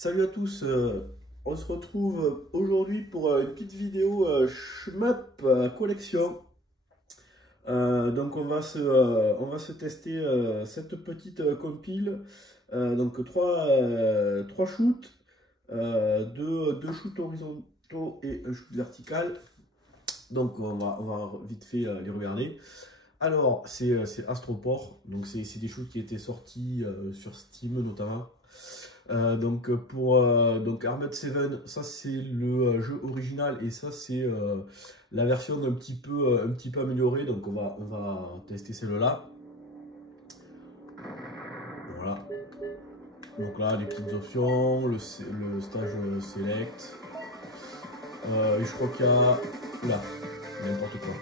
Salut à tous, on se retrouve aujourd'hui pour une petite vidéo shmup collection. Donc on va se tester cette petite compile. Donc trois shoots, deux shoots horizontaux et un shoot vertical. Donc on va vite fait les regarder. Alors c'est Astroport, donc c'est des shoots qui étaient sortis sur Steam notamment. Donc Armored 7, ça c'est le jeu original et ça c'est la version un petit peu améliorée. Donc on va tester celle-là. Voilà. Donc là les petites options, le stage select. Et je crois qu'il y a là n'importe quoi.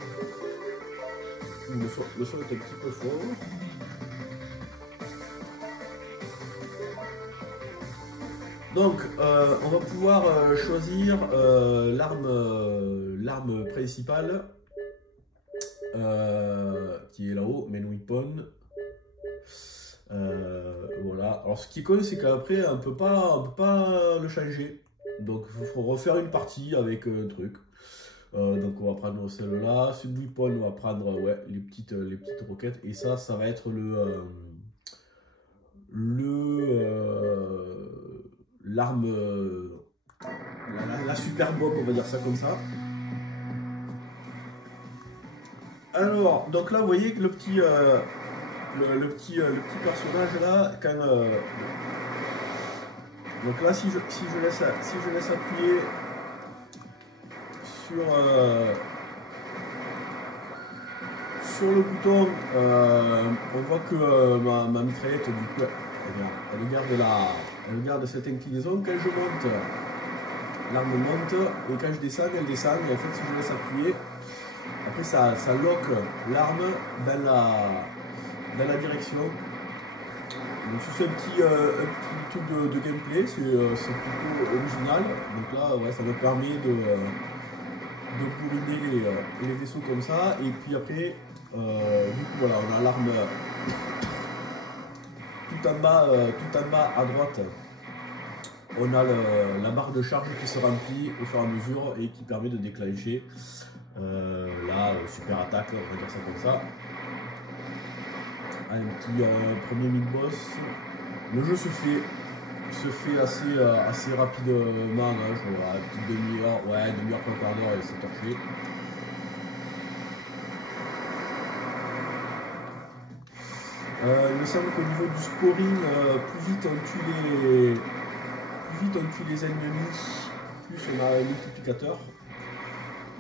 Le son est un petit peu fort. Donc, on va pouvoir choisir l'arme principale qui est là-haut, main weapon. Voilà. Alors, ce qui est connu, c'est qu'après, on peut pas le changer. Donc, il faut refaire une partie avec un truc. Donc, on va prendre celle-là. Sub weapon, on va prendre ouais, les petites roquettes. Et ça va être l'arme, la super bombe, on va dire ça comme ça. Alors, donc là, vous voyez que le petit personnage là, quand donc là, si je laisse appuyer sur le bouton, on voit que ma mitraillette, du coup, elle garde cette inclinaison. Quand je monte, l'arme monte, et quand je descends, elle descend. Et en fait, si je laisse appuyer, après ça lock l'arme dans la direction. Donc c'est un petit truc de gameplay, c'est plutôt original. Donc là, ouais, ça me permet de bourriner les vaisseaux comme ça. Et puis après, du coup, voilà, on a l'arme tout en bas à droite. On a la barre de charge qui se remplit au fur et à mesure et qui permet de déclencher la super attaque, on va dire ça comme ça. Un petit premier mid-boss. Le jeu se fait assez rapidement, hein, je vois, une petite demi-heure, ouais, demi-heure, trois quarts d'heure et c'est torché. Il me semble qu'au niveau du scoring, plus vite on tue les ennemis, plus on a un multiplicateur.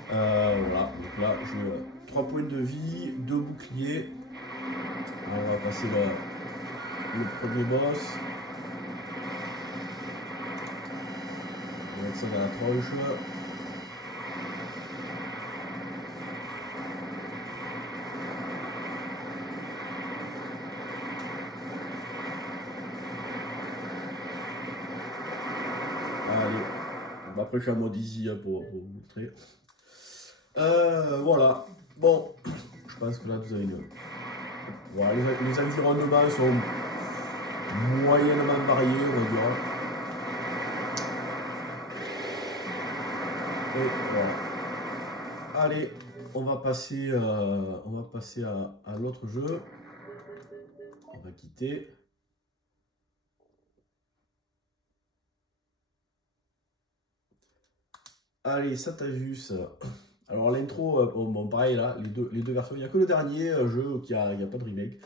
Voilà, donc là j'ai 3 points de vie, 2 boucliers. Alors, on va passer le premier boss. On va mettre ça dans la tronche. Allez, après je suis en mode easy pour vous montrer. Voilà, bon, je pense que là vous avez une... Voilà, les environnements sont moyennement variés, on va dire. Et voilà. Allez, on va passer à l'autre jeu. On va quitter. Allez, Satavius. Alors l'intro, bon pareil là, les deux versions, il n'y a que le dernier jeu qui a pas de remake.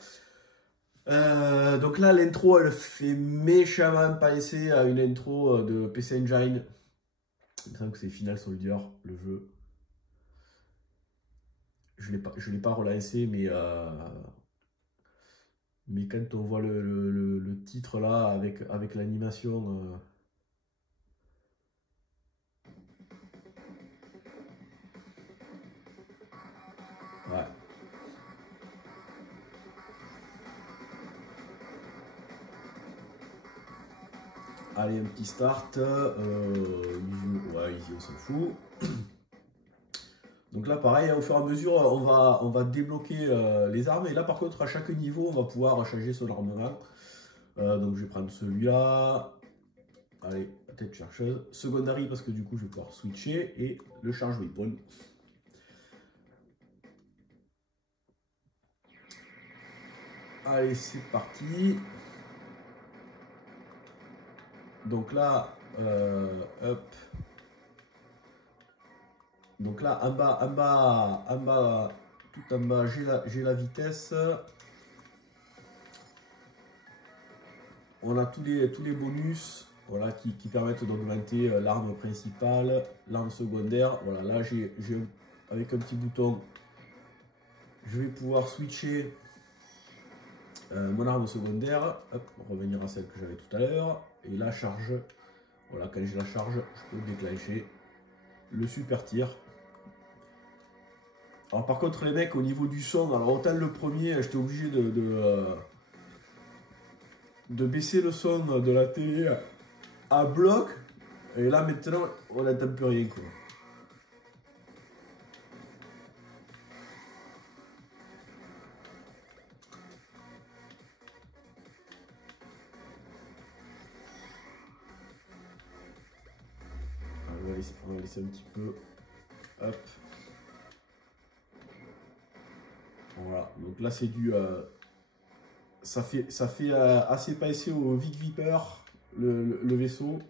Donc là l'intro elle fait méchamment penser à une intro de PC Engine. Il me semble que c'est Final Soldier, le jeu. Je l'ai pas relancé, mais quand on voit le titre là avec l'animation... ouais. Allez, un petit start. Ouais, easy, on s'en fout. Donc là, pareil, au fur et à mesure, on va débloquer les armes. Et là, par contre, à chaque niveau, on va pouvoir changer son armement. Donc je vais prendre celui-là. Allez, la tête chercheuse. Secondary parce que du coup je vais pouvoir switcher. Et le charge weapon. Allez, c'est parti. Donc là, hop. Donc là, en bas, tout en bas, j'ai la vitesse. On a tous les bonus, voilà, qui permettent d'augmenter l'arme principale, l'arme secondaire. Voilà, là, avec un petit bouton, je vais pouvoir switcher mon arme secondaire. Hop, revenir à celle que j'avais tout à l'heure. Et la charge, voilà, quand j'ai la charge, je peux déclencher le super tir. Alors par contre les mecs, au niveau du son, alors autant le premier, j'étais obligé de baisser le son de la télé à bloc, et là maintenant on n'entend plus rien quoi. On va laisser un petit peu. Hop. Voilà, donc là c'est du... ça fait assez passer au Vic Viper, le vaisseau.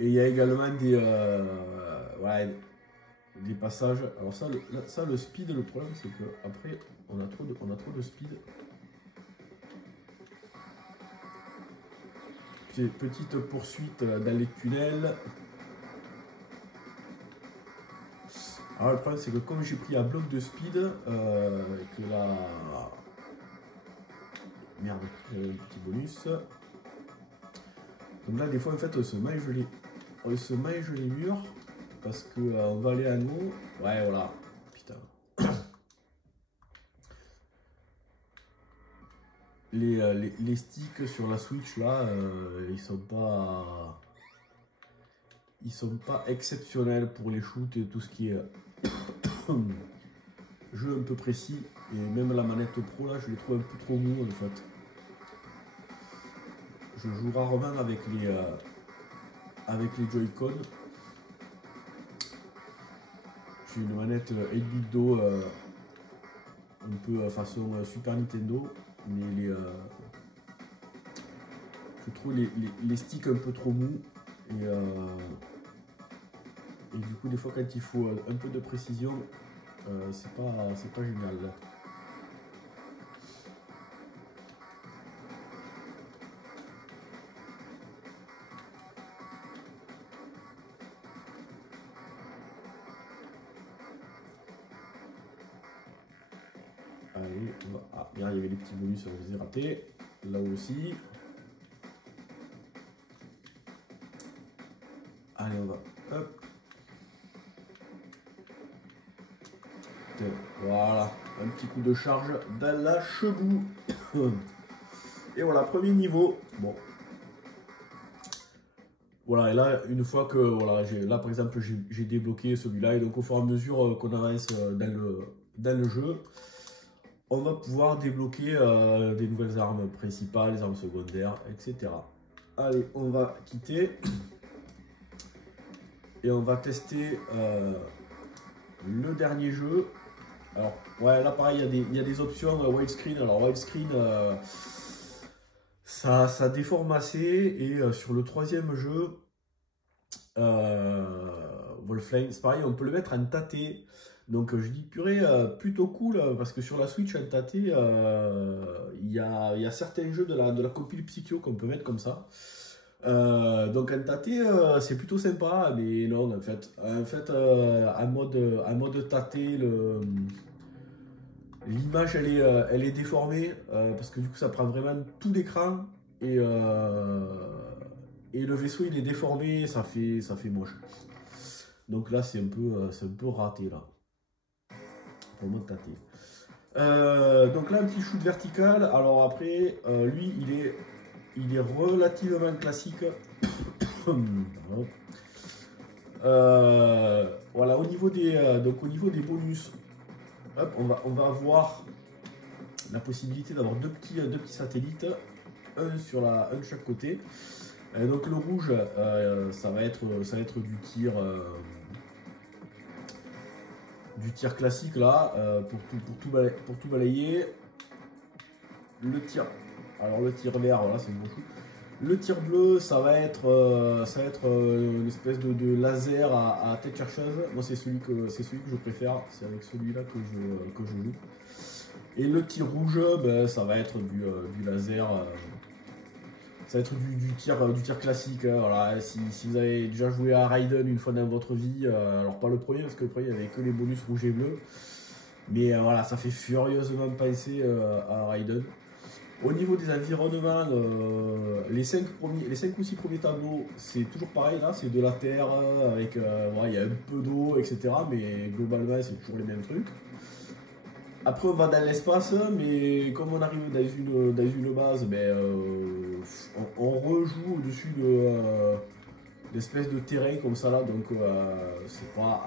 Et il y a également ouais, des passages. Alors ça, le speed, le problème c'est que après on a trop de speed. Petite poursuite dans les tunnels. Alors le problème c'est que comme j'ai pris un bloc de speed, que là... Merde, j'ai un petit bonus. Donc là des fois en fait on se mange les murs parce que on va aller à nous. Ouais voilà. Putain. Les sticks sur la Switch là, ils sont pas exceptionnels pour les shoots et tout ce qui est jeu un peu précis. Et même la manette pro là, je les trouve un peu trop mou en fait. Je joue rarement avec les Joy-Con. J'ai une manette 8-bit do un peu façon Super Nintendo, mais je trouve les sticks un peu trop mous et du coup des fois quand il faut un peu de précision, c'est pas génial là. Allez, ah, il y avait les petits bonus, on les a ratés. Là aussi. Allez, on va. Hop. Voilà. Un petit coup de charge dans la chebou. Et voilà, premier niveau. Bon. Voilà, et là, une fois que. Voilà, là par exemple, j'ai débloqué celui-là. Et donc, au fur et à mesure qu'on avance dans le jeu, on va pouvoir débloquer des nouvelles armes principales, les armes secondaires, etc. Allez, on va quitter. Et on va tester le dernier jeu. Alors, ouais, là pareil, il y a des options widescreen. Alors, widescreen, ça déforme assez. Et sur le troisième jeu, Wolfenstein, c'est pareil, on peut le mettre en tâté. Donc je dis purée, plutôt cool, parce que sur la Switch en tâté, il y a certains jeux de la compile Psycho qu'on peut mettre comme ça. Donc en tâté, c'est plutôt sympa, mais non, en fait en mode tâté, l'image elle est déformée, parce que du coup ça prend vraiment tout l'écran, et le vaisseau il est déformé, ça fait moche. Donc là c'est un peu raté là. Pour le mode tâté. Donc là un petit shoot vertical. Alors après lui il est relativement classique. Voilà, au niveau des bonus, hop, on va avoir la possibilité d'avoir deux petits satellites, un de chaque côté. Donc le rouge, ça va être du tir classique là, pour tout balayer. Le tir, alors le tir vert, voilà, c'est bon. Le tir bleu, ça va être une espèce de laser à tête chercheuse. Moi, c'est celui que je préfère. C'est avec celui-là que je joue. Et le tir rouge, ben, ça va être du laser. Ça va être du tir classique. Voilà. Si vous avez déjà joué à Raiden une fois dans votre vie, alors pas le premier, parce que le premier, il n'y avait que les bonus rouge et bleu. Mais voilà, ça fait furieusement penser à Raiden. Au niveau des environnements, les 5 ou 6 premiers tableaux, c'est toujours pareil là, c'est de la terre avec, il y a un peu d'eau, etc. Mais globalement, c'est toujours les mêmes trucs. Après, on va dans l'espace, mais comme on arrive dans une base, ben, on rejoue au-dessus d'espèces de terrain comme ça là, donc c'est pas.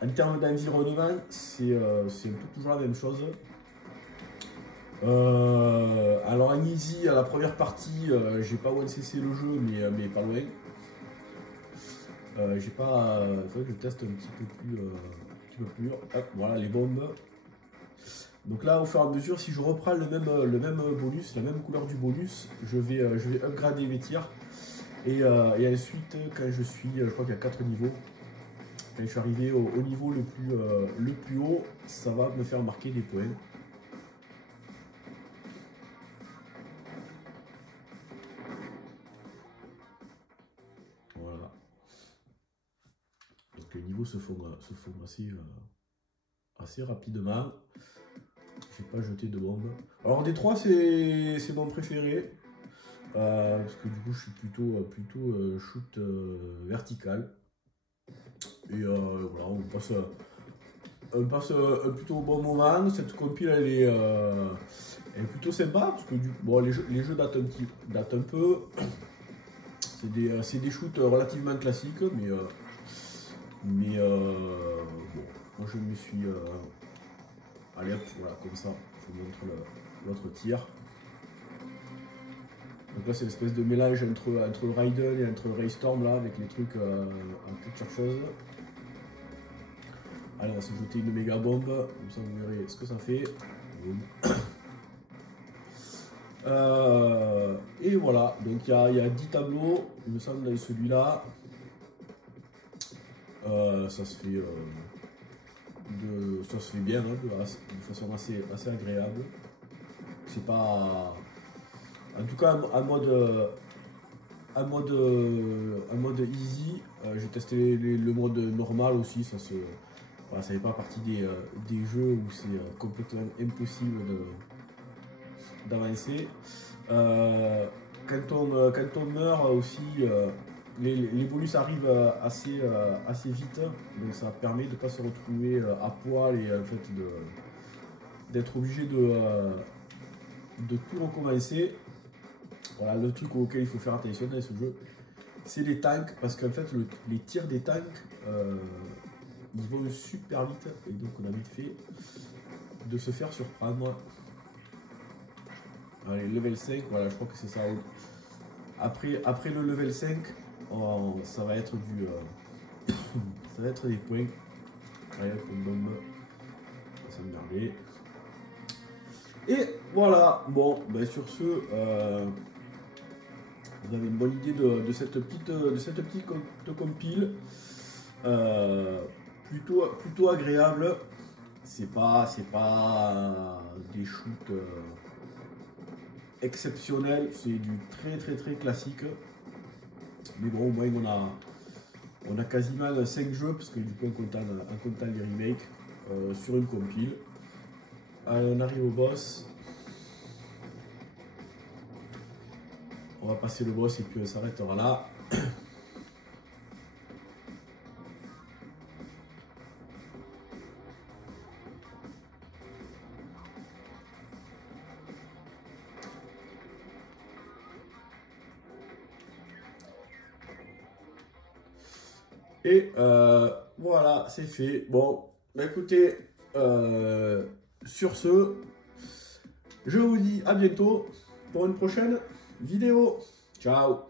En termes d'environnement, c'est un peu toujours la même chose. Alors en easy, à la première partie, j'ai pas ONCC le jeu, mais pas loin. J'ai pas. Il faudrait que je teste un petit peu plus. Hop, voilà les bombes. Donc là, au fur et à mesure, si je reprends le même bonus, la même couleur du bonus, je vais upgrader mes tirs. Et ensuite, quand je suis, je crois qu'il y a 4 niveaux. Quand je suis arrivé au niveau le plus haut, ça va me faire marquer des points. Voilà. Donc les niveaux se font assez rapidement. J'ai pas jeté de bombe. Alors des 3 c'est mon préféré. Parce que du coup je suis plutôt shoot vertical. Et voilà, on passe un plutôt bon moment. Cette compile elle est plutôt sympa parce que bon, les jeux datent un peu. C'est des shoots relativement classiques, mais bon, moi je me suis allez hop, voilà, comme ça, je vous montre l'autre tir. Donc là c'est l'espèce de mélange entre Raiden et entre Raystorm là, avec les trucs en tête chercheuse. Allez, on va se jeter une méga bombe, comme ça vous verrez ce que ça fait. Et voilà, donc il y a 10 tableaux, il me semble, dans celui-là. Ça se fait bien, hein, de façon assez agréable. C'est pas. En tout cas, en mode easy, j'ai testé le mode normal aussi. Voilà, ça fait pas partie des jeux où c'est complètement impossible d'avancer. Quand on meurt aussi, les bonus arrivent assez vite, donc ça permet de ne pas se retrouver à poil et en fait d'être obligé de tout recommencer. Voilà, le truc auquel il faut faire attention dans ce jeu, c'est les tanks, parce qu'en fait les tirs des tanks ils vont super vite et donc on a vite fait de se faire surprendre. Allez, level 5, voilà, je crois que c'est ça. Après le level 5, ça va être ça va être des points. Allez, une bombe. Ça va s'emmerder. Et voilà, bon, ben sur ce, vous avez une bonne idée de cette petite compile. Plutôt agréable. C'est pas des shoots exceptionnels, c'est du très classique. Mais bon, au moins on a quasiment 5 jeux, parce que du coup en comptant les remakes sur une compile. Allez, on arrive au boss. On va passer le boss et puis on s'arrêtera là. Et voilà, c'est fait. Bon, bah écoutez, sur ce, je vous dis à bientôt. pour une prochaine vidéo. Ciao!